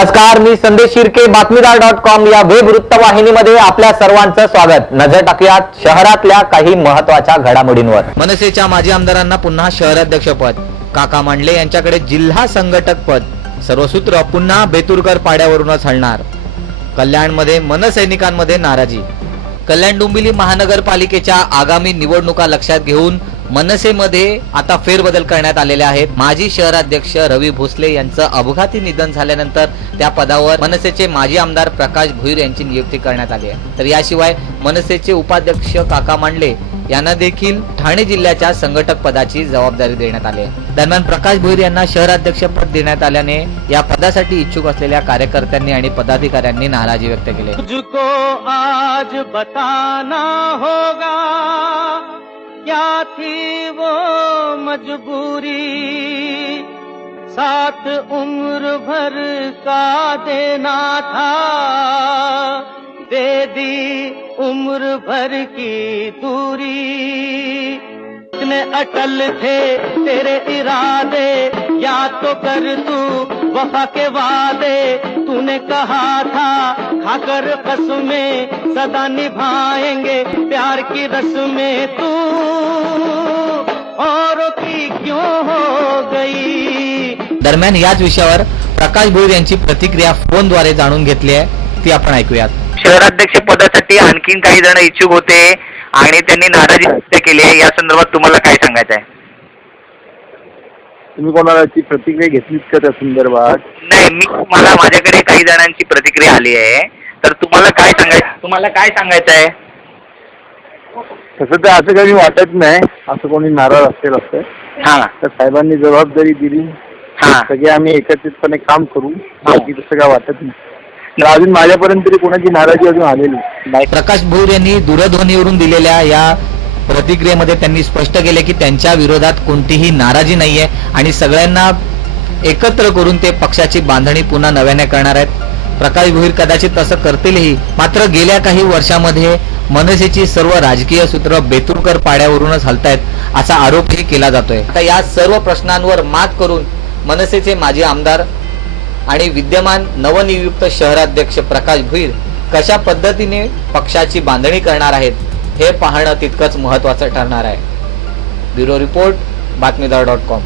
नमस्कार, मी संदेश शिर्के, बातमीदार.com या वेब वृत्तवाहिनीमध्ये आपल्या सर्वांचं स्वागत। नजर टाकूयात शहरातल्या काही महत्त्वाच्या घडामोडींवर। मनसेच्या माजी आमदारांना पुन्हा शहराध्यक्षपद, काका मांडले यांच्याकडे जिल्हा संघटक पद, सर्व सूत्र पुन्हा बेतुरकर पाड्यावरूनच हलणार। कल्याणमध्ये मनसैनिकांमध्ये नाराजी। कल्याण डोंबिवली महानगरपालिकेच्या आगामी निवडणुका लक्षात घेऊन मनसेमध्ये आता फेरबदल करण्यात आलेले आहेत। माजी शहराध्यक्ष रवी भोसले यांचं अपघाती निधन झाल्यानंतर त्या पदावर मनसेचे माजी आमदार प्रकाश भुईर यांची नियुक्ती करण्यात आली आहे। तर याशिवाय मनसेचे उपाध्यक्ष काका मांडले यांना देखील ठाणे जिल्ह्याच्या संघटक पदाची जबाबदारी देण्यात आली आहे। दरम्यान प्रकाश भुईर यांना शहराध्यक्ष पद देण्यात आल्याने या पदासाठी इच्छुक असलेल्या कार्यकर्त्यांनी आणि पदाधिकाऱ्यांनी नाराजी व्यक्त केली। तुझको आज बताना होगा क्या थी वो मजबूरी, साथ उम्र भर का देना था, दे दी उम्र भर की दूरी। इतने अटल थे तेरे इरादे, याद तो कर तू वफा के वादे। तूने कहा था खाकर कसमें सदा निभाएंगे प्यार की रस्में, तू औरों की क्यों हो गई। दरम्यान याच विषयावर प्रकाश भुईर यांची प्रतिक्रिया फोनद्वारे जाणून घेतली आहे, ती आपण ऐकूयात। शहराध्यक्ष पदासाठी आणखीन काही जण इच्छुक होते आणि त्यांनी नाराजी व्यक्त केली आहे, या संदर्भात तुम्हाला काय सांगायचं आहे? तुम्ही कोणाची प्रतिक्रिया घेतलीत का त्या संदर्भात? नाही, मला माझ्याकडे काही जणांची प्रतिक्रिया आली आहे, तर तुम्हाला काय सांगायचं आहे? तसं तर असं काही वाटत नाही, असं कोणी नाराज असेल असं तर साहेबांनी जबाबदारी दिली, सगळे आम्ही एकत्रितपणे काम करू, बाकी तसं काय वाटत नाही। अजून माझ्यापर्यंत तरी कोणाची नाराजी अजून आलेली नाही। प्रकाश भुईर यांनी दूरध्वनीवरून दिलेल्या या प्रतिक्रियेमध्ये त्यांनी स्पष्ट केले की त्यांच्या विरोधात कोणतीही नाराजी नाहीये आणि सगळ्यांना एकत्र करून ते पक्षाची बांधणी पुन्हा नव्याने करणार आहेत। प्रकाश भुईर कदाचित तसं करतीलही, मात्र गेल्या काही वर्षामध्ये मनसेची सर्व राजकीय सूत्र बेतुरकर पाड्यावरूनच हलतायत असा आरोपही केला जातोय। आता या सर्व प्रश्नांवर मात करून मनसेचे माजी आमदार आणि विद्यमान नवनियुक्त शहराध्यक्ष प्रकाश भुईर कशा पद्धतीने पक्षाची बांधणी करणार आहेत हे पाहणं तितकंच महत्त्वाचं ठरणार आहे। Bureau report, बातमीदार.com।